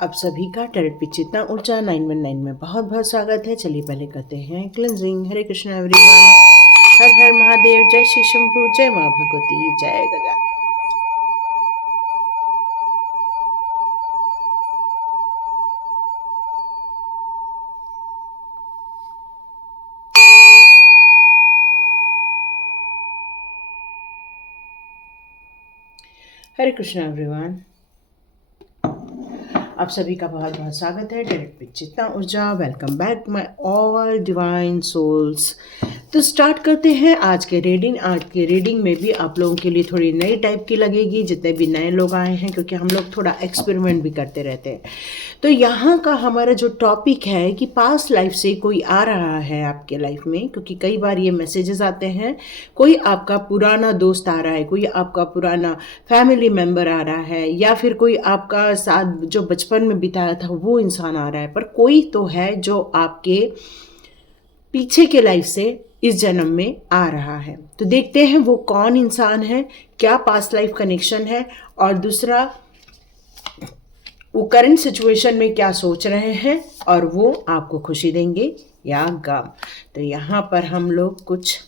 आप सभी का टैरेट पे चेतना ऊर्जा 919 में बहुत बहुत स्वागत है। चलिए पहले करते हैं क्लेंजिंग। हरे कृष्णा एवरीवन, हर हर महादेव, जय श्री शंभू, जय माँ भगवती, जय गजानन। हरे कृष्णा एवरीवन, आप सभी का बहुत बहुत स्वागत है टैरेट पे चेतना ऊर्जा। Welcome back my all divine souls. तो स्टार्ट करते हैं आज के रीडिंग। आज के रीडिंग में भी आप लोगों के लिए थोड़ी नई टाइप की लगेगी, जितने भी नए लोग आए हैं, क्योंकि हम लोग थोड़ा एक्सपेरिमेंट भी करते रहते हैं। तो यहाँ का हमारा जो टॉपिक है कि पास्ट लाइफ से कोई आ रहा है आपके लाइफ में, क्योंकि कई बार ये मैसेजेस आते हैं, कोई आपका पुराना दोस्त आ रहा है, कोई आपका पुराना फैमिली मेम्बर आ रहा है, या फिर कोई आपका साथ जो बचपन में बिताया था वो इंसान आ रहा है, पर कोई तो है जो आपके पीछे के लाइफ से इस जन्म में आ रहा है। तो देखते हैं वो कौन इंसान है, क्या पास्ट लाइफ कनेक्शन है, और दूसरा वो करंट सिचुएशन में क्या सोच रहे हैं, और वो आपको खुशी देंगे या गम। तो यहाँ पर हम लोग कुछ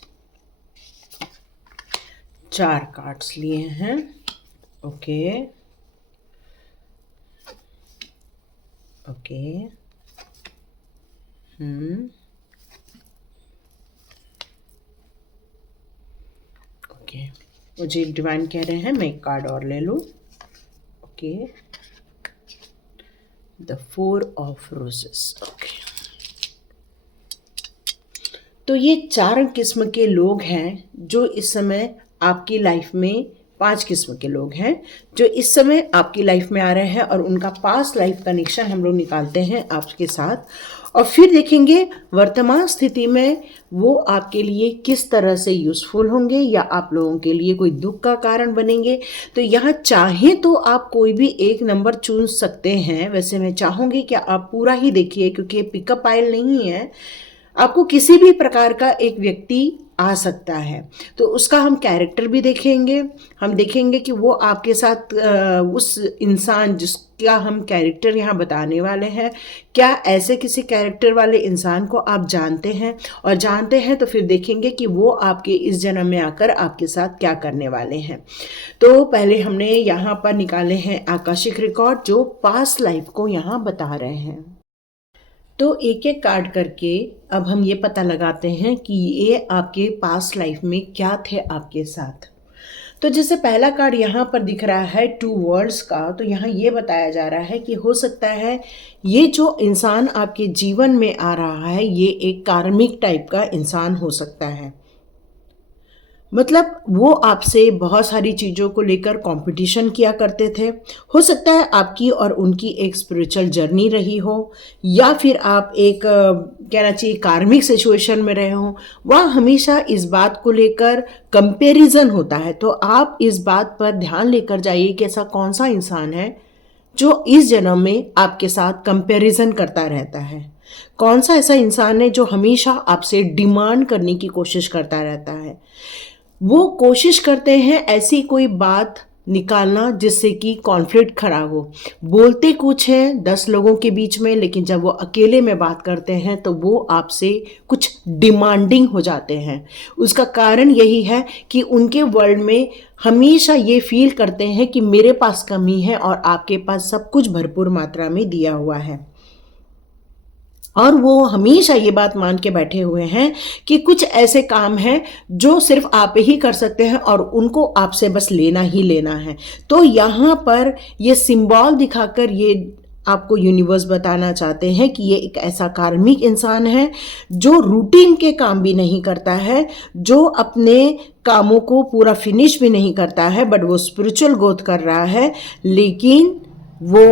4 कार्ड्स लिए हैं। ओके ओके ओके, मुझे डिवाइन कह रहे हैं मैं एक कार्ड और ले लूं। Okay, the 4 of roses. Okay, तो ये 4 किस्म के लोग हैं जो इस समय आपकी लाइफ में, 5 किस्म के लोग हैं जो इस समय आपकी लाइफ में आ रहे हैं, और उनका पास्ट लाइफ कनेक्शन हम लोग निकालते हैं आपके साथ, और फिर देखेंगे वर्तमान स्थिति में वो आपके लिए किस तरह से यूज़फुल होंगे या आप लोगों के लिए कोई दुख का कारण बनेंगे। तो यहाँ चाहे तो आप कोई भी एक नंबर चुन सकते हैं। वैसे मैं चाहूँगी कि आप पूरा ही देखिए, क्योंकि ये पिकअप आइल नहीं है। आपको किसी भी प्रकार का एक व्यक्ति आ सकता है, तो उसका हम कैरेक्टर भी देखेंगे। हम देखेंगे कि वो आपके साथ उस इंसान जिसका हम कैरेक्टर यहाँ बताने वाले हैं, क्या ऐसे किसी कैरेक्टर वाले इंसान को आप जानते हैं, और जानते हैं तो फिर देखेंगे कि वो आपके इस जन्म में आकर आपके साथ क्या करने वाले हैं। तो पहले हमने यहाँ पर निकाले हैं आकाशिक रिकॉर्ड जो पास्ट लाइफ को यहाँ बता रहे हैं। तो एक एक कार्ड करके अब हम ये पता लगाते हैं कि ये आपके पास्ट लाइफ में क्या थे आपके साथ। तो जैसे पहला कार्ड यहाँ पर दिख रहा है 2 वर्ल्ड्स का, तो यहाँ ये बताया जा रहा है कि हो सकता है ये जो इंसान आपके जीवन में आ रहा है ये एक कार्मिक टाइप का इंसान हो सकता है। मतलब वो आपसे बहुत सारी चीज़ों को लेकर कंपटीशन किया करते थे। हो सकता है आपकी और उनकी एक स्पिरिचुअल जर्नी रही हो, या फिर आप एक कहना चाहिए कार्मिक सिचुएशन में रहे हो। वह हमेशा इस बात को लेकर कंपैरिजन होता है। तो आप इस बात पर ध्यान लेकर जाइए कि ऐसा कौन सा इंसान है जो इस जन्म में आपके साथ कंपैरिजन करता रहता है। कौन सा ऐसा इंसान है जो हमेशा आपसे डिमांड करने की कोशिश करता रहता है। वो कोशिश करते हैं ऐसी कोई बात निकालना जिससे कि कॉन्फ्लिक्ट खड़ा हो। बोलते कुछ हैं 10 लोगों के बीच में, लेकिन जब वो अकेले में बात करते हैं तो वो आपसे कुछ डिमांडिंग हो जाते हैं। उसका कारण यही है कि उनके वर्ल्ड में हमेशा ये फील करते हैं कि मेरे पास कमी है और आपके पास सब कुछ भरपूर मात्रा में दिया हुआ है। और वो हमेशा ये बात मान के बैठे हुए हैं कि कुछ ऐसे काम हैं जो सिर्फ आप ही कर सकते हैं और उनको आपसे बस लेना ही लेना है। तो यहाँ पर ये सिंबल दिखाकर ये आपको यूनिवर्स बताना चाहते हैं कि ये एक ऐसा कार्मिक इंसान है जो रूटीन के काम भी नहीं करता है, जो अपने कामों को पूरा फिनिश भी नहीं करता है, बट वो स्पिरिचुअल ग्रोथ कर रहा है। लेकिन वो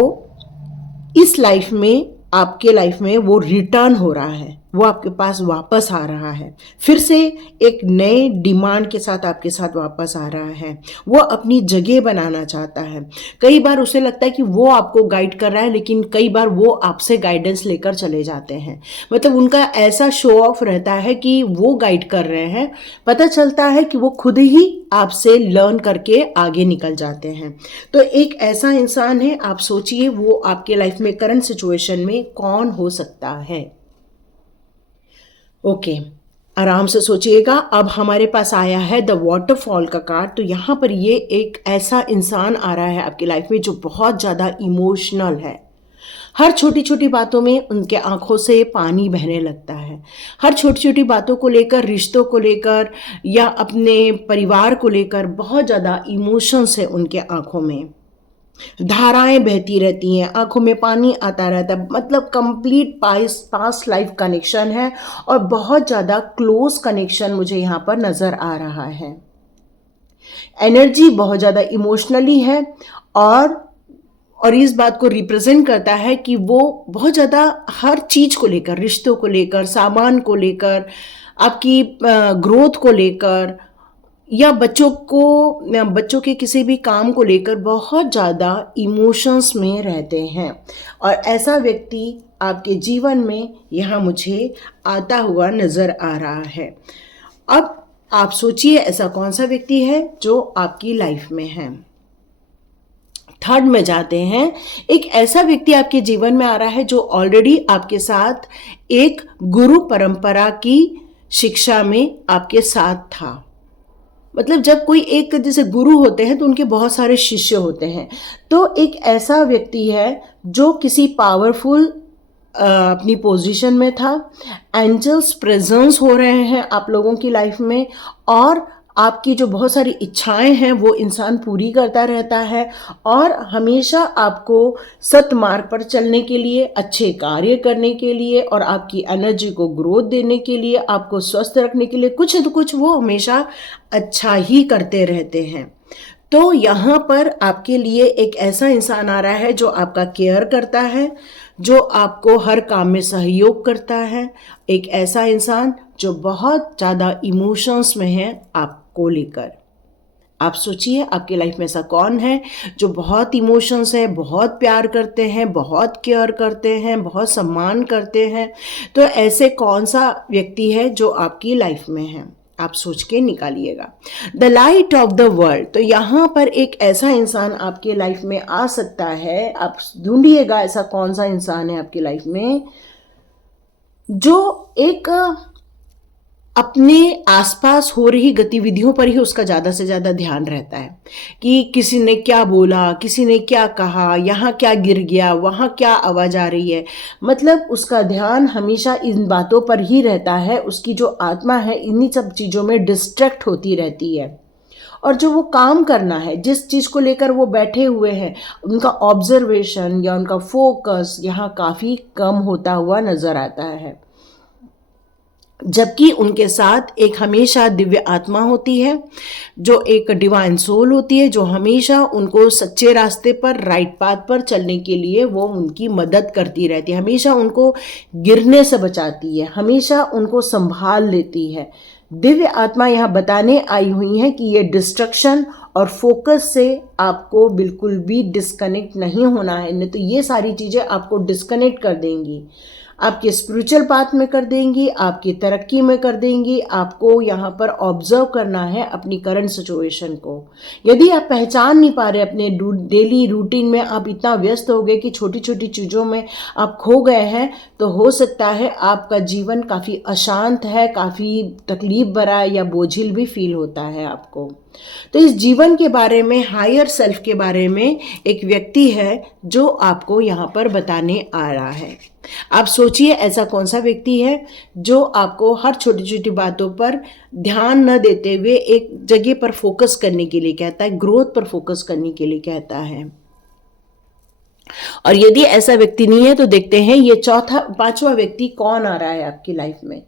इस लाइफ में, आपके लाइफ में वो रिटर्न हो रहा है। वो आपके पास वापस आ रहा है, फिर से एक नए डिमांड के साथ आपके साथ वापस आ रहा है। वो अपनी जगह बनाना चाहता है। कई बार उसे लगता है कि वो आपको गाइड कर रहा है, लेकिन कई बार वो आपसे गाइडेंस लेकर चले जाते हैं। मतलब उनका ऐसा शो ऑफ रहता है कि वो गाइड कर रहे हैं, पता चलता है कि वो खुद ही आपसे लर्न करके आगे निकल जाते हैं। तो एक ऐसा इंसान है, आप सोचिए वो आपके लाइफ में करंट सिचुएशन में कौन हो सकता है। ओके, आराम से सोचिएगा। अब हमारे पास आया है द वाटरफॉल का कार्ड। तो यहाँ पर ये एक ऐसा इंसान आ रहा है आपकी लाइफ में जो बहुत ज़्यादा इमोशनल है। हर छोटी छोटी बातों में उनके आंखों से पानी बहने लगता है। हर छोटी छोटी बातों को लेकर, रिश्तों को लेकर या अपने परिवार को लेकर बहुत ज़्यादा इमोशंस है उनके आंखों में। धाराएं बहती रहती हैं, आंखों में पानी आता रहता है। मतलब कंप्लीट पास्ट लाइफ कनेक्शन है और बहुत ज़्यादा क्लोज कनेक्शन मुझे यहाँ पर नज़र आ रहा है। एनर्जी बहुत ज़्यादा इमोशनली है और इस बात को रिप्रेजेंट करता है कि वो बहुत ज़्यादा हर चीज़ को लेकर, रिश्तों को लेकर, सामान को लेकर, आपकी ग्रोथ को लेकर या बच्चों के किसी भी काम को लेकर बहुत ज़्यादा इमोशंस में रहते हैं। और ऐसा व्यक्ति आपके जीवन में यहाँ मुझे आता हुआ नज़र आ रहा है। अब आप सोचिए ऐसा कौन सा व्यक्ति है जो आपकी लाइफ में है। थर्ड में जाते हैं। एक ऐसा व्यक्ति आपके जीवन में आ रहा है जो ऑलरेडी आपके साथ एक गुरु परंपरा की शिक्षा में आपके साथ था। मतलब जब कोई एक जैसे गुरु होते हैं तो उनके बहुत सारे शिष्य होते हैं। तो एक ऐसा व्यक्ति है जो किसी पावरफुल अपनी पोजीशन में था। एंजल्स प्रेजेंस हो रहे हैं आप लोगों की लाइफ में और आपकी जो बहुत सारी इच्छाएं हैं वो इंसान पूरी करता रहता है और हमेशा आपको सत्मार्ग पर चलने के लिए, अच्छे कार्य करने के लिए और आपकी एनर्जी को ग्रोथ देने के लिए, आपको स्वस्थ रखने के लिए कुछ न कुछ वो हमेशा अच्छा ही करते रहते हैं। तो यहाँ पर आपके लिए एक ऐसा इंसान आ रहा है जो आपका केयर करता है, जो आपको हर काम में सहयोग करता है। एक ऐसा इंसान जो बहुत ज़्यादा इमोशंस में है आपको लेकर। आप सोचिए आपकी लाइफ में ऐसा कौन है जो बहुत इमोशंस है, बहुत प्यार करते हैं, बहुत केयर करते हैं, बहुत सम्मान करते हैं। तो ऐसे कौन सा व्यक्ति है जो आपकी लाइफ में है, आप सोच के निकालिएगा। The light of the world. तो यहाँ पर एक ऐसा इंसान आपके लाइफ में आ सकता है। आप ढूंढिएगा ऐसा कौन सा इंसान है आपकी लाइफ में जो एक अपने आसपास हो रही गतिविधियों पर ही उसका ज़्यादा से ज़्यादा ध्यान रहता है कि किसी ने क्या बोला, किसी ने क्या कहा, यहाँ क्या गिर गया, वहाँ क्या आवाज़ आ रही है। मतलब उसका ध्यान हमेशा इन बातों पर ही रहता है। उसकी जो आत्मा है इन्हीं सब चीज़ों में डिस्ट्रैक्ट होती रहती है और जो वो काम करना है, जिस चीज़ को लेकर वो बैठे हुए हैं, उनका ऑब्जर्वेशन या उनका फोकस यहाँ काफ़ी कम होता हुआ नज़र आता है। जबकि उनके साथ एक हमेशा दिव्य आत्मा होती है, जो एक डिवाइन सोल होती है, जो हमेशा उनको सच्चे रास्ते पर, राइट पाथ पर चलने के लिए वो उनकी मदद करती रहती है, हमेशा उनको गिरने से बचाती है, हमेशा उनको संभाल लेती है। दिव्य आत्मा यहाँ बताने आई हुई है कि ये डिस्ट्रक्शन और फोकस से आपको बिल्कुल भी डिस्कनेक्ट नहीं होना है, नहीं तो ये सारी चीज़ें आपको डिस्कनेक्ट कर देंगी, आपके स्पिरिचुअल पाथ में कर देंगी, आपकी तरक्की में कर देंगी। आपको यहाँ पर ऑब्जर्व करना है अपनी करंट सिचुएशन को। यदि आप पहचान नहीं पा रहे अपने डेली रूटीन में, आप इतना व्यस्त हो गए कि छोटी छोटी चीज़ों में आप खो गए हैं, तो हो सकता है आपका जीवन काफ़ी अशांत है, काफ़ी तकलीफ भरा है या बोझिल भी फील होता है आपको। तो इस जीवन के बारे में, हायर सेल्फ के बारे में एक व्यक्ति है जो आपको यहाँ पर बताने आ रहा है। आप सोचिए ऐसा कौन सा व्यक्ति है जो आपको हर छोटी छोटी बातों पर ध्यान न देते हुए एक जगह पर फोकस करने के लिए कहता है, ग्रोथ पर फोकस करने के लिए कहता है। और यदि ऐसा व्यक्ति नहीं है तो देखते हैं ये पांचवा व्यक्ति कौन आ रहा है आपकी लाइफ में।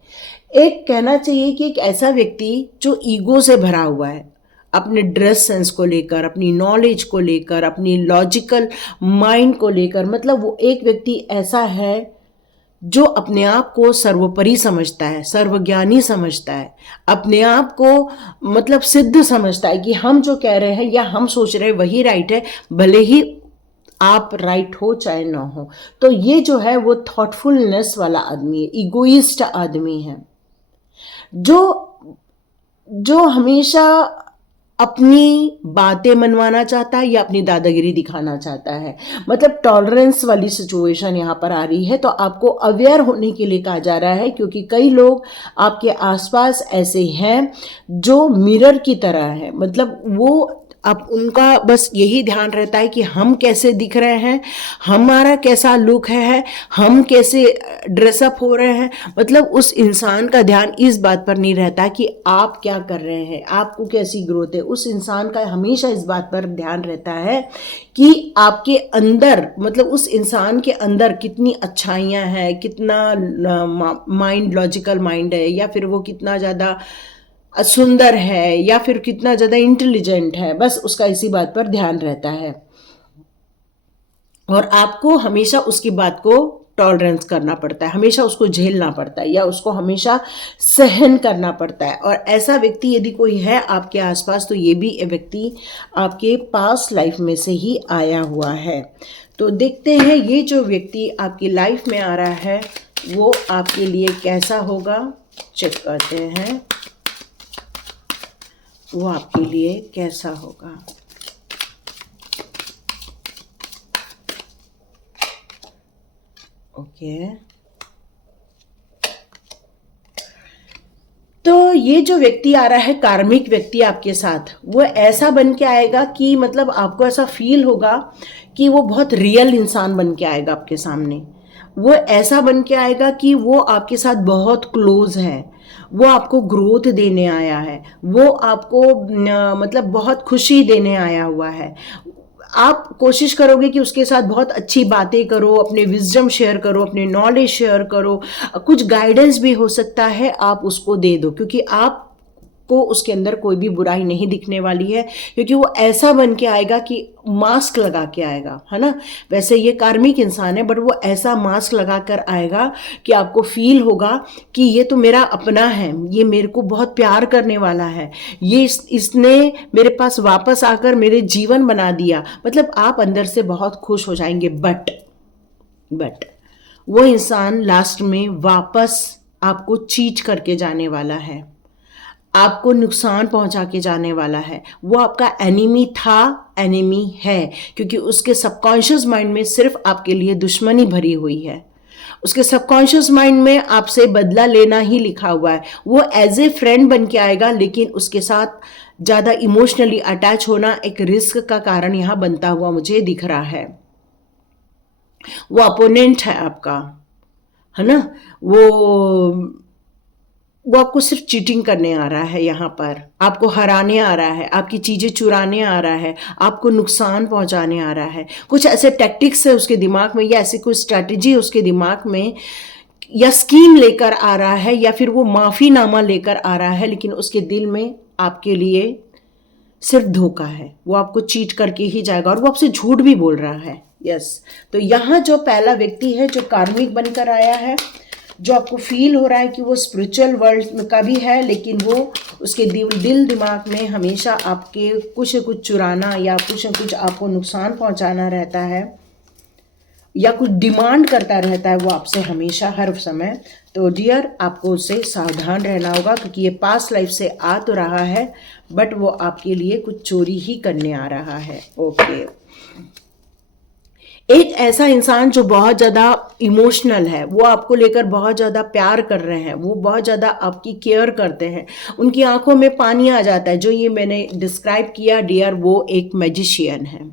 एक कहना चाहिए कि एक ऐसा व्यक्ति जो ईगो से भरा हुआ है, अपने ड्रेस सेंस को लेकर, अपनी नॉलेज को लेकर, अपनी लॉजिकल माइंड को लेकर। मतलब वो एक व्यक्ति ऐसा है जो अपने आप को सर्वोपरि समझता है, सर्वज्ञानी समझता है, अपने आप को मतलब सिद्ध समझता है कि हम जो कह रहे हैं या हम सोच रहे हैं वही राइट है, भले ही आप राइट हो चाहे ना हो। तो ये जो है वो थॉटफुलनेस वाला आदमी है, इगोइस्ट आदमी है, जो जो हमेशा अपनी बातें मनवाना चाहता है या अपनी दादागिरी दिखाना चाहता है। मतलब टॉलरेंस वाली सिचुएशन यहाँ पर आ रही है। तो आपको अवेयर होने के लिए कहा जा रहा है, क्योंकि कई लोग आपके आसपास ऐसे हैं जो मिरर की तरह है। मतलब वो अब उनका बस यही ध्यान रहता है कि हम कैसे दिख रहे हैं, हमारा कैसा लुक है, हम कैसे ड्रेसअप हो रहे हैं। मतलब उस इंसान का ध्यान इस बात पर नहीं रहता कि आप क्या कर रहे हैं, आपको कैसी ग्रोथ है। उस इंसान का हमेशा इस बात पर ध्यान रहता है कि आपके अंदर, मतलब उस इंसान के अंदर कितनी अच्छाइयाँ हैं, कितना माइंड लॉजिकल माइंड है, या फिर वो कितना ज़्यादा सुंदर है, या फिर कितना ज़्यादा इंटेलिजेंट है। बस उसका इसी बात पर ध्यान रहता है और आपको हमेशा उसकी बात को टॉलरेंस करना पड़ता है, हमेशा उसको झेलना पड़ता है या उसको हमेशा सहन करना पड़ता है। और ऐसा व्यक्ति यदि कोई है आपके आसपास तो ये भी व्यक्ति आपके पास्ट लाइफ में से ही आया हुआ है। तो देखते हैं ये जो व्यक्ति आपकी लाइफ में आ रहा है वो आपके लिए कैसा होगा। चेक करते हैं वो आपके लिए कैसा होगा। ओके, तो ये जो व्यक्ति आ रहा है, कार्मिक व्यक्ति आपके साथ, वो ऐसा बन के आएगा कि मतलब आपको ऐसा फील होगा कि वो बहुत रियल इंसान बन के आएगा आपके सामने। वो ऐसा बन के आएगा कि वो आपके साथ बहुत क्लोज है, वो आपको ग्रोथ देने आया है, वो आपको मतलब बहुत खुशी देने आया हुआ है। आप कोशिश करोगे कि उसके साथ बहुत अच्छी बातें करो, अपने विजडम शेयर करो, अपने नॉलेज शेयर करो, कुछ गाइडेंस भी हो सकता है आप उसको दे दो, क्योंकि आप को उसके अंदर कोई भी बुराई नहीं दिखने वाली है। क्योंकि वो ऐसा बन के आएगा कि मास्क लगा के आएगा, है ना। वैसे ये कार्मिक इंसान है बट वो ऐसा मास्क लगा कर आएगा कि आपको फील होगा कि ये तो मेरा अपना है, ये मेरे को बहुत प्यार करने वाला है, ये इसने मेरे पास वापस आकर मेरे जीवन बना दिया। मतलब आप अंदर से बहुत खुश हो जाएंगे। बट वो इंसान लास्ट में वापस आपको चीट करके जाने वाला है, आपको नुकसान पहुंचा के जाने वाला है। वो आपका एनिमी था, एनिमी है, क्योंकि उसके सबकॉन्शियस माइंड में सिर्फ आपके लिए दुश्मनी भरी हुई है। उसके सबकॉन्शियस माइंड में आपसे बदला लेना ही लिखा हुआ है। वो एज ए फ्रेंड बन के आएगा, लेकिन उसके साथ ज़्यादा इमोशनली अटैच होना एक रिस्क का कारण यहाँ बनता हुआ मुझे दिख रहा है। वो अपोनेंट है आपका, है ना। वो आपको सिर्फ चीटिंग करने आ रहा है, यहाँ पर आपको हराने आ रहा है, आपकी चीज़ें चुराने आ रहा है, आपको नुकसान पहुंचाने आ रहा है। कुछ ऐसे टैक्टिक्स है उसके दिमाग में, या ऐसी कोई स्ट्रैटेजी है उसके दिमाग में, या स्कीम लेकर आ रहा है, या फिर वो माफ़ीनामा लेकर आ रहा है, लेकिन उसके दिल में आपके लिए सिर्फ धोखा है। वो आपको चीट करके ही जाएगा और वो आपसे झूठ भी बोल रहा है। यस, तो यहाँ जो पहला व्यक्ति है जो कार्मिक बनकर आया है, जो आपको फील हो रहा है कि वो स्पिरिचुअल वर्ल्ड का भी है, लेकिन वो उसके दिल दिमाग में हमेशा आपके कुछ न कुछ चुराना या कुछ न कुछ आपको नुकसान पहुंचाना रहता है, या कुछ डिमांड करता रहता है वो आपसे हमेशा हर समय। तो डियर, आपको उससे सावधान रहना होगा, क्योंकि ये पास्ट लाइफ से आ तो रहा है बट वो आपके लिए कुछ चोरी ही करने आ रहा है। ओके, एक ऐसा इंसान जो बहुत ज़्यादा इमोशनल है, वो आपको लेकर बहुत ज़्यादा प्यार कर रहे हैं, वो बहुत ज़्यादा आपकी केयर करते हैं, उनकी आंखों में पानी आ जाता है। जो ये मैंने डिस्क्राइब किया डियर, वो एक मैजिशियन है।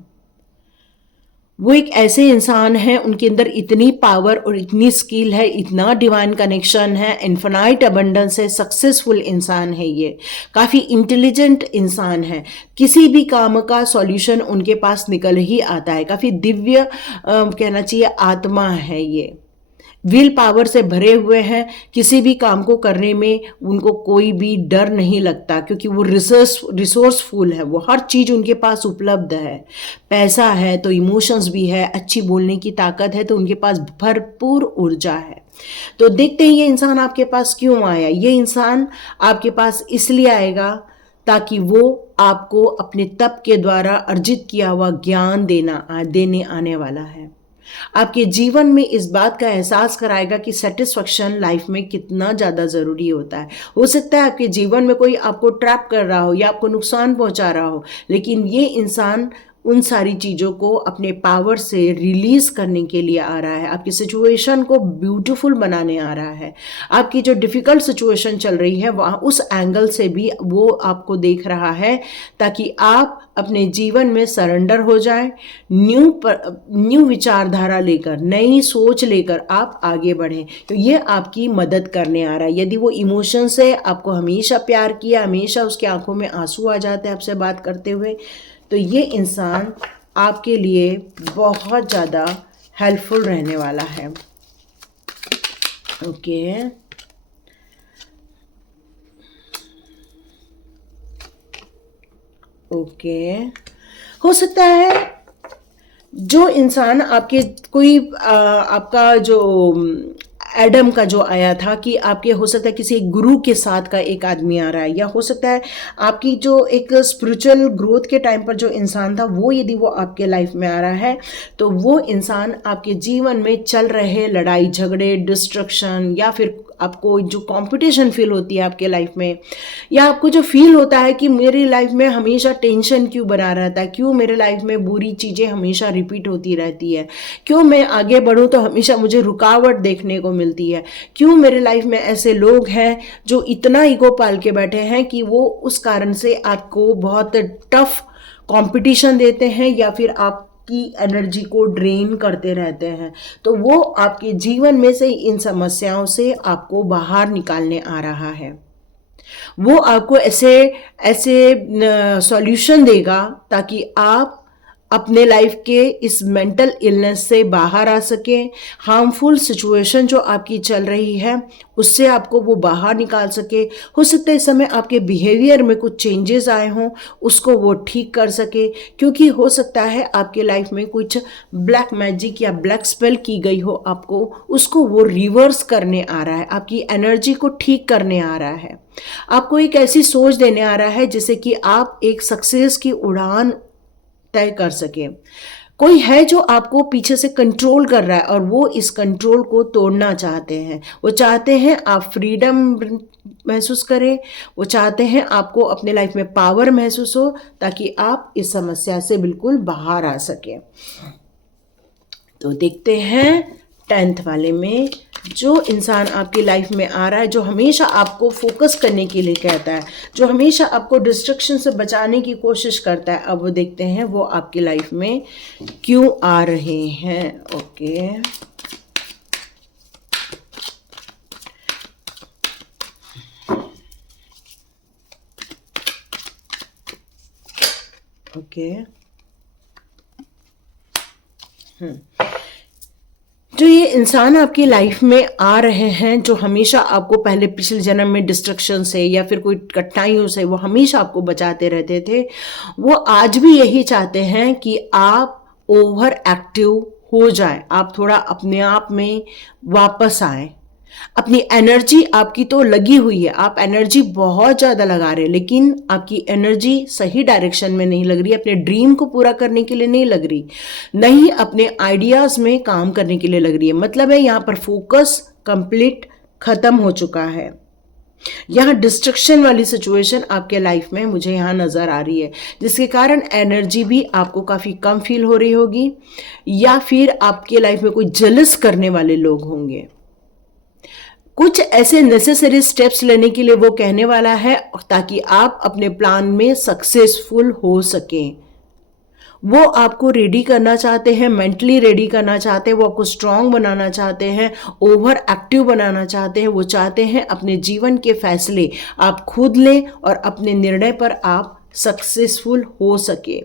वो एक ऐसे इंसान हैं, उनके अंदर इतनी पावर और इतनी स्किल है, इतना डिवाइन कनेक्शन है, इन्फिनाइट अबंडेंस है, सक्सेसफुल इंसान है, ये काफ़ी इंटेलिजेंट इंसान है। किसी भी काम का सॉल्यूशन उनके पास निकल ही आता है। काफ़ी दिव्य कहना चाहिए आत्मा है ये। विल पावर से भरे हुए हैं, किसी भी काम को करने में उनको कोई भी डर नहीं लगता, क्योंकि वो रिसोर्सफुल है, वो हर चीज़ उनके पास उपलब्ध है। पैसा है तो इमोशंस भी है, अच्छी बोलने की ताकत है, तो उनके पास भरपूर ऊर्जा है। तो देखते हैं ये इंसान आपके पास क्यों आया। ये इंसान आपके पास इसलिए आएगा ताकि वो आपको अपने तप के द्वारा अर्जित किया हुआ ज्ञान देने आने वाला है। आपके जीवन में इस बात का एहसास कराएगा कि सेटिस्फेक्शन लाइफ में कितना ज़्यादा ज़रूरी होता है। हो सकता है आपके जीवन में कोई आपको ट्रैप कर रहा हो या आपको नुकसान पहुंचा रहा हो, लेकिन ये इंसान उन सारी चीज़ों को अपने पावर से रिलीज करने के लिए आ रहा है, आपकी सिचुएशन को ब्यूटीफुल बनाने आ रहा है। आपकी जो डिफ़िकल्ट सिचुएशन चल रही है वहाँ उस एंगल से भी वो आपको देख रहा है, ताकि आप अपने जीवन में सरेंडर हो जाएं, न्यू विचारधारा लेकर, नई सोच लेकर आप आगे बढ़ें। तो ये आपकी मदद करने आ रहा है। यदि वो इमोशन से आपको हमेशा प्यार किया, हमेशा उसकी आंखों में आंसू आ जाते हैं आपसे बात करते हुए, तो ये इंसान आपके लिए बहुत ज़्यादा हेल्पफुल रहने वाला है। ओके, ओके, हो सकता है जो इंसान आपके आपका जो एडम का जो आया था कि आपके हो सकता है किसी एक गुरु के साथ का एक आदमी आ रहा है, या हो सकता है आपकी जो एक स्पिरिचुअल ग्रोथ के टाइम पर जो इंसान था वो यदि वो आपके लाइफ में आ रहा है, तो वो इंसान आपके जीवन में चल रहे लड़ाई झगड़े, डिस्ट्रक्शन, या फिर आपको जो कंपटीशन फील होती है आपके लाइफ में, या आपको जो फील होता है कि मेरी लाइफ में हमेशा टेंशन क्यों बना रहता है, क्यों मेरे लाइफ में बुरी चीज़ें हमेशा रिपीट होती रहती है, क्यों मैं आगे बढ़ूं तो हमेशा मुझे रुकावट देखने को मिलती है, क्यों मेरे लाइफ में ऐसे लोग हैं जो इतना ईगो पाल के बैठे हैं कि वो उस कारण से आपको बहुत टफ कंपटीशन देते हैं, या फिर आप की एनर्जी को ड्रेन करते रहते हैं। तो वो आपके जीवन में से इन समस्याओं से आपको बाहर निकालने आ रहा है। वो आपको ऐसे ऐसे सॉल्यूशन देगा ताकि आप अपने लाइफ के इस मेंटल इलनेस से बाहर आ सके। हार्मफुल सिचुएशन जो आपकी चल रही है उससे आपको वो बाहर निकाल सके। हो सकता है इस समय आपके बिहेवियर में कुछ चेंजेस आए हों, उसको वो ठीक कर सके, क्योंकि हो सकता है आपके लाइफ में कुछ ब्लैक मैजिक या ब्लैक स्पेल की गई हो आपको, उसको वो रिवर्स करने आ रहा है, आपकी एनर्जी को ठीक करने आ रहा है, आपको एक ऐसी सोच देने आ रहा है जिससे कि आप एक सक्सेस की उड़ान तय कर सके। कोई है जो आपको पीछे से कंट्रोल कर रहा है और वो इस कंट्रोल को तोड़ना चाहते हैं। वो चाहते हैं आप फ्रीडम महसूस करें, वो चाहते हैं आपको अपने लाइफ में पावर महसूस हो, ताकि आप इस समस्या से बिल्कुल बाहर आ सके। तो देखते हैं 10th वाले में जो इंसान आपकी लाइफ में आ रहा है, जो हमेशा आपको फोकस करने के लिए कहता है, जो हमेशा आपको डिस्ट्रक्शन से बचाने की कोशिश करता है। अब वो देखते हैं वो आपकी लाइफ में क्यों आ रहे हैं। ओके, ओके, जो ये इंसान आपकी लाइफ में आ रहे हैं, जो हमेशा आपको पहले पिछले जन्म में डिस्ट्रक्शन से या फिर कोई कठिनाइयों से वो हमेशा आपको बचाते रहते थे, वो आज भी यही चाहते हैं कि आप ओवर एक्टिव हो जाएं, आप थोड़ा अपने आप में वापस आएं। अपनी एनर्जी आपकी तो लगी हुई है, आप एनर्जी बहुत ज़्यादा लगा रहे हैं, लेकिन आपकी एनर्जी सही डायरेक्शन में नहीं लग रही, अपने ड्रीम को पूरा करने के लिए नहीं लग रही, नहीं अपने आइडियाज़ में काम करने के लिए लग रही है। मतलब है यहाँ पर फोकस कंप्लीट खत्म हो चुका है। यहाँ डिस्ट्रक्शन वाली सिचुएशन आपके लाइफ में मुझे यहाँ नज़र आ रही है, जिसके कारण एनर्जी भी आपको काफ़ी कम फील हो रही होगी, या फिर आपके लाइफ में कोई जेलस करने वाले लोग होंगे। कुछ ऐसे नेसेसरी स्टेप्स लेने के लिए वो कहने वाला है ताकि आप अपने प्लान में सक्सेसफुल हो सकें। वो आपको रेडी करना चाहते हैं, मेंटली रेडी करना चाहते हैं, वो आपको स्ट्रांग बनाना चाहते हैं, ओवर एक्टिव बनाना चाहते हैं। वो चाहते हैं अपने जीवन के फैसले आप खुद लें और अपने निर्णय पर आप सक्सेसफुल हो सके।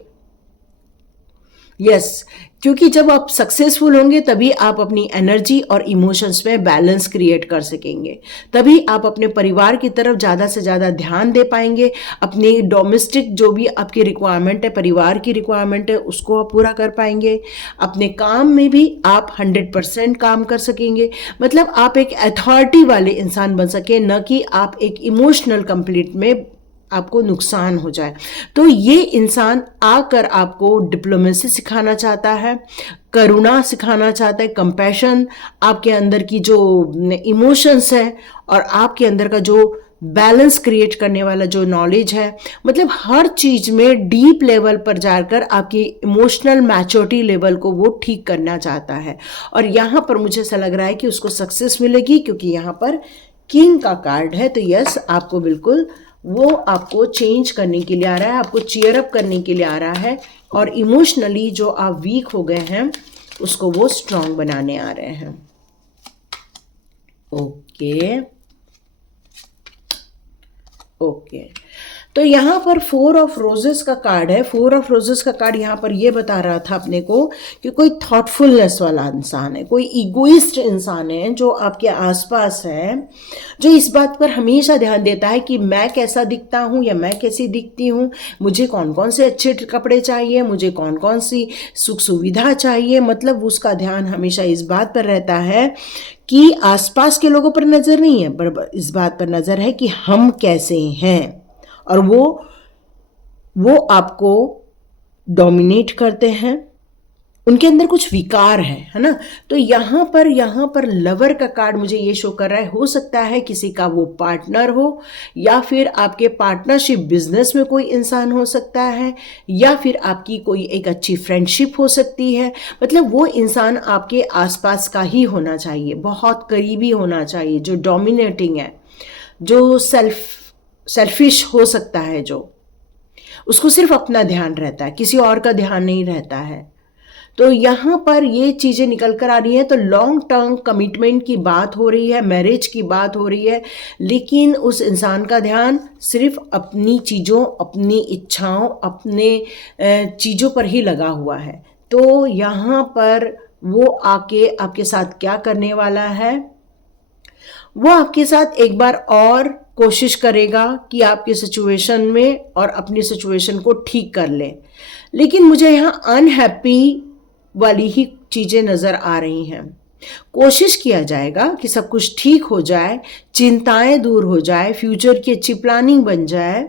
यस, क्योंकि जब आप सक्सेसफुल होंगे तभी आप अपनी एनर्जी और इमोशंस में बैलेंस क्रिएट कर सकेंगे, तभी आप अपने परिवार की तरफ ज़्यादा से ज़्यादा ध्यान दे पाएंगे, अपनी डोमेस्टिक जो भी आपकी रिक्वायरमेंट है, परिवार की रिक्वायरमेंट है, उसको आप पूरा कर पाएंगे, अपने काम में भी आप 100% काम कर सकेंगे। मतलब आप एक अथॉरिटी वाले इंसान बन सके, न कि आप एक इमोशनल कंप्लीट में आपको नुकसान हो जाए। तो ये इंसान आकर आपको डिप्लोमेसी सिखाना चाहता है, करुणा सिखाना चाहता है, कंपैशन, आपके अंदर की जो इमोशंस है और आपके अंदर का जो बैलेंस क्रिएट करने वाला जो नॉलेज है, मतलब हर चीज में डीप लेवल पर जाकर आपकी इमोशनल मैच्योरिटी लेवल को वो ठीक करना चाहता है। और यहाँ पर मुझे ऐसा लग रहा है कि उसको सक्सेस मिलेगी, क्योंकि यहाँ पर किंग का कार्ड है। तो यस, आपको बिल्कुल वो आपको चेंज करने के लिए आ रहा है, आपको चीयर अप करने के लिए आ रहा है, और इमोशनली जो आप वीक हो गए हैं उसको वो स्ट्रांग बनाने आ रहे हैं। ओके ओके, तो यहाँ पर 4 ऑफ रोजेस का कार्ड है। 4 ऑफ रोजेस का कार्ड यहाँ पर ये बता रहा था अपने को कि कोई थॉटफुलनेस वाला इंसान है, कोई इगोइस्ट इंसान है जो आपके आसपास है, जो इस बात पर हमेशा ध्यान देता है कि मैं कैसा दिखता हूँ या मैं कैसी दिखती हूँ, मुझे कौन कौन से अच्छे कपड़े चाहिए, मुझे कौन कौन सी सुख सुविधा चाहिए। मतलब उसका ध्यान हमेशा इस बात पर रहता है कि आसपास के लोगों पर नज़र नहीं है, पर इस बात पर नज़र है कि हम कैसे हैं, और वो आपको डोमिनेट करते हैं, उनके अंदर कुछ विकार है ना। तो यहाँ पर लवर का कार्ड मुझे ये शो कर रहा है, हो सकता है किसी का वो पार्टनर हो, या फिर आपके पार्टनरशिप बिजनेस में कोई इंसान हो सकता है, या फिर आपकी कोई एक अच्छी फ्रेंडशिप हो सकती है। मतलब वो इंसान आपके आसपास का ही होना चाहिए, बहुत करीबी होना चाहिए, जो डोमिनेटिंग है, जो सेल्फिश हो सकता है, जो उसको सिर्फ अपना ध्यान रहता है, किसी और का ध्यान नहीं रहता है। तो यहाँ पर ये चीज़ें निकल कर आ रही हैं। तो लॉन्ग टर्म कमिटमेंट की बात हो रही है, मैरिज की बात हो रही है, लेकिन उस इंसान का ध्यान सिर्फ अपनी चीज़ों, अपनी इच्छाओं, अपने चीज़ों पर ही लगा हुआ है। तो यहाँ पर वो आके आपके साथ क्या करने वाला है, वो आपके साथ एक बार और कोशिश करेगा कि आपकी सिचुएशन में और अपनी सिचुएशन को ठीक कर ले। लेकिन मुझे यहाँ अनहैप्पी वाली ही चीज़ें नज़र आ रही हैं। कोशिश किया जाएगा कि सब कुछ ठीक हो जाए, चिंताएं दूर हो जाए, फ्यूचर की अच्छी प्लानिंग बन जाए,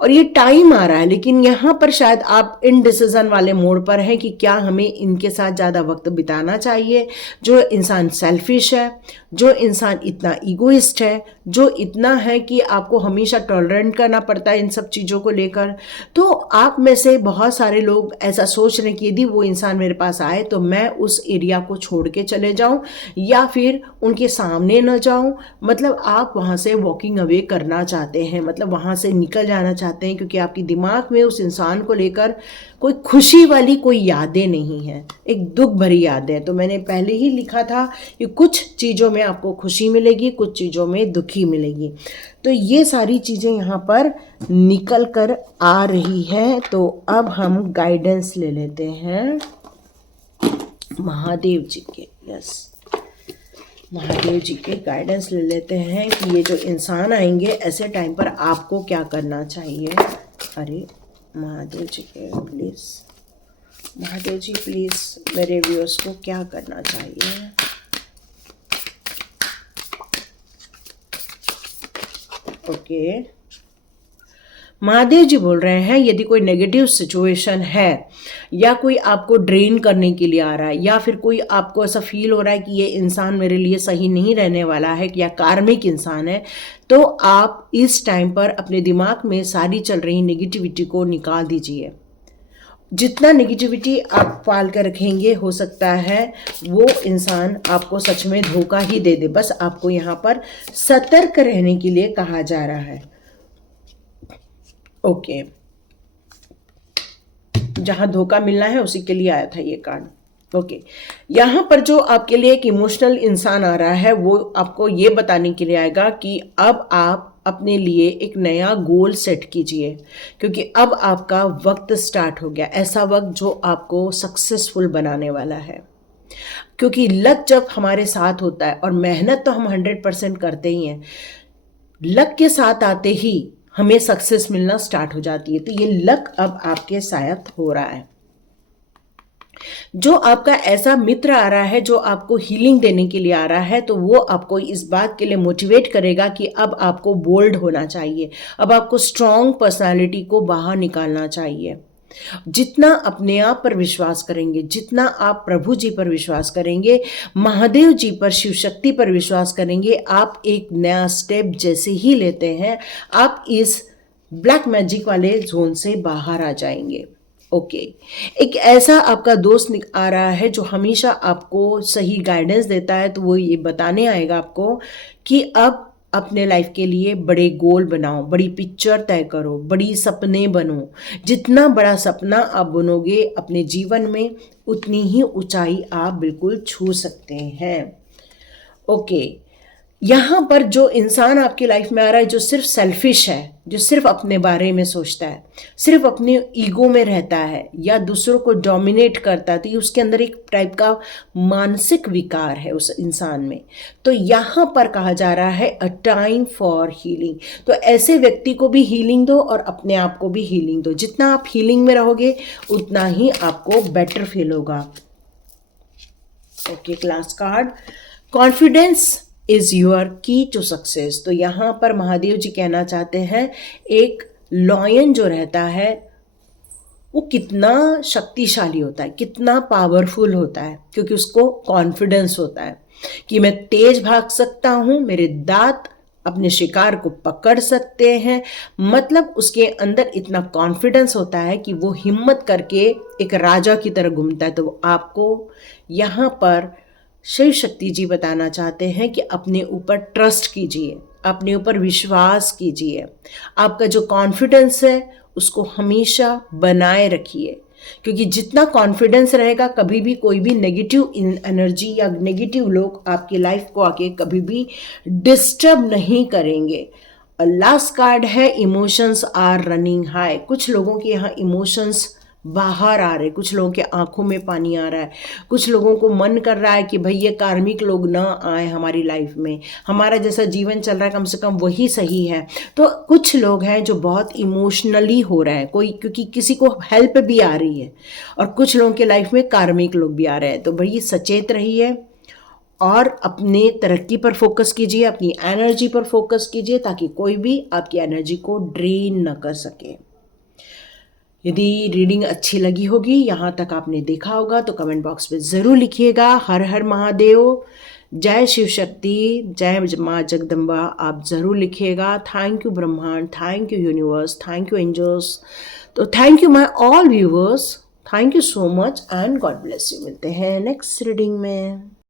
और ये टाइम आ रहा है। लेकिन यहाँ पर शायद आप इनडिसीजन वाले मोड पर हैं कि क्या हमें इनके साथ ज़्यादा वक्त बिताना चाहिए। जो इंसान सेल्फिश है, जो इंसान इतना ईगोइस्ट है, जो इतना है कि आपको हमेशा टॉलरेंट करना पड़ता है इन सब चीज़ों को लेकर। तो आप में से बहुत सारे लोग ऐसा सोच रहे हैं कि यदि वो इंसान मेरे पास आए तो मैं उस एरिया को छोड़ के चले जाऊं, या फिर उनके सामने न जाऊं। मतलब आप वहाँ से वॉकिंग अवे करना चाहते हैं, मतलब वहाँ से निकल जाना चाहते हैं, क्योंकि आपके दिमाग में उस इंसान को लेकर कोई खुशी वाली कोई यादें नहीं है, एक दुख भरी यादें। तो मैंने पहले ही लिखा था कि कुछ चीज़ों में आपको खुशी मिलेगी, कुछ चीज़ों में दुखी मिलेगी। तो ये सारी चीज़ें यहाँ पर निकल कर आ रही है। तो अब हम गाइडेंस ले लेते हैं महादेव जी के। यस, महादेव जी के गाइडेंस ले लेते हैं कि ये जो इंसान आएंगे ऐसे टाइम पर आपको क्या करना चाहिए। अरे महादेव जी के प्लीज़, महादेव जी प्लीज़ मेरे व्यूअर्स को क्या करना चाहिए। ओके, महादेव जी बोल रहे हैं यदि कोई नेगेटिव सिचुएशन है, या कोई आपको ड्रेन करने के लिए आ रहा है, या फिर कोई आपको ऐसा फील हो रहा है कि ये इंसान मेरे लिए सही नहीं रहने वाला है, या कार्मिक इंसान है, तो आप इस टाइम पर अपने दिमाग में सारी चल रही नेगेटिविटी को निकाल दीजिए। जितना नेगेटिविटी आप पाल कर रखेंगे, हो सकता है वो इंसान आपको सच में धोखा ही दे दे। बस आपको यहाँ पर सतर्क रहने के लिए कहा जा रहा है। ओके, जहां धोखा मिलना है उसी के लिए आया था ये कार्ड। ओके, यहाँ पर जो आपके लिए एक इमोशनल इंसान आ रहा है, वो आपको ये बताने के लिए आएगा कि अब आप अपने लिए एक नया गोल सेट कीजिए, क्योंकि अब आपका वक्त स्टार्ट हो गया, ऐसा वक्त जो आपको सक्सेसफुल बनाने वाला है। क्योंकि लक जब हमारे साथ होता है, और मेहनत तो हम 100% करते ही हैं, लक के साथ आते ही हमें सक्सेस मिलना स्टार्ट हो जाती है। तो ये लक अब आपके साथ हो रहा है। जो आपका ऐसा मित्र आ रहा है जो आपको हीलिंग देने के लिए आ रहा है, तो वो आपको इस बात के लिए मोटिवेट करेगा कि अब आपको बोल्ड होना चाहिए, अब आपको स्ट्रॉन्ग पर्सनालिटी को बाहर निकालना चाहिए। जितना अपने आप पर विश्वास करेंगे, जितना आप प्रभु जी पर विश्वास करेंगे, महादेव जी पर, शिव शक्ति पर विश्वास करेंगे, आप एक नया स्टेप जैसे ही लेते हैं, आप इस ब्लैक मैजिक वाले जोन से बाहर आ जाएंगे। ओके, एक ऐसा आपका दोस्त आ रहा है जो हमेशा आपको सही गाइडेंस देता है। तो वो ये बताने आएगा आपको कि अब अपने लाइफ के लिए बड़े गोल बनाओ, बड़ी पिक्चर तय करो, बड़ी सपने बनो। जितना बड़ा सपना आप बनोगे अपने जीवन में, उतनी ही ऊंचाई आप बिल्कुल छू सकते हैं। ओके, यहाँ पर जो इंसान आपकी लाइफ में आ रहा है जो सिर्फ सेल्फिश है, जो सिर्फ अपने बारे में सोचता है, सिर्फ अपने ईगो में रहता है या दूसरों को डोमिनेट करता है, तो ये उसके अंदर एक टाइप का मानसिक विकार है उस इंसान में। तो यहाँ पर कहा जा रहा है अ टाइम फॉर हीलिंग। तो ऐसे व्यक्ति को भी हीलिंग दो और अपने आप को भी हीलिंग दो। जितना आप हीलिंग में रहोगे उतना ही आपको बेटर फील होगा। Okay, class card, confidence is your की टू सक्सेस। तो यहाँ पर महादेव जी कहना चाहते हैं, एक लॉयन जो रहता है वो कितना शक्तिशाली होता है, कितना पावरफुल होता है, क्योंकि उसको कॉन्फिडेंस होता है कि मैं तेज भाग सकता हूँ, मेरे दांत अपने शिकार को पकड़ सकते हैं। मतलब उसके अंदर इतना कॉन्फिडेंस होता है कि वो हिम्मत करके एक राजा की तरह घूमता है। तो आपको यहाँ पर शिव शक्ति जी बताना चाहते हैं कि अपने ऊपर ट्रस्ट कीजिए, अपने ऊपर विश्वास कीजिए। आपका जो कॉन्फिडेंस है उसको हमेशा बनाए रखिए, क्योंकि जितना कॉन्फिडेंस रहेगा, कभी भी कोई भी नेगेटिव एनर्जी या नेगेटिव लोग आपकी लाइफ को आके कभी भी डिस्टर्ब नहीं करेंगे। लास्ट कार्ड है, इमोशंस आर रनिंग हाई। कुछ लोगों के यहाँ इमोशंस बाहर आ रहे, कुछ लोगों के आंखों में पानी आ रहा है, कुछ लोगों को मन कर रहा है कि भाई ये कार्मिक लोग ना आए हमारी लाइफ में, हमारा जैसा जीवन चल रहा है कम से कम वही सही है। तो कुछ लोग हैं जो बहुत इमोशनली हो रहे हैं, कोई क्योंकि किसी को हेल्प भी आ रही है, और कुछ लोगों के लाइफ में कार्मिक लोग भी आ रहे हैं। तो भाई सचेत रहिए और अपने तरक्की पर फोकस कीजिए, अपनी एनर्जी पर फोकस कीजिए, ताकि कोई भी आपकी एनर्जी को ड्रेन न कर सके। यदि रीडिंग अच्छी लगी होगी, यहाँ तक आपने देखा होगा, तो कमेंट बॉक्स में ज़रूर लिखिएगा। हर हर महादेव, जय शिव शक्ति, जय माँ जगदम्बा आप ज़रूर लिखिएगा। थैंक यू ब्रह्मांड, thank you universe, thank you angels. तो thank you my all viewers, thank you so much and God bless you. मिलते हैं नेक्स्ट रीडिंग में।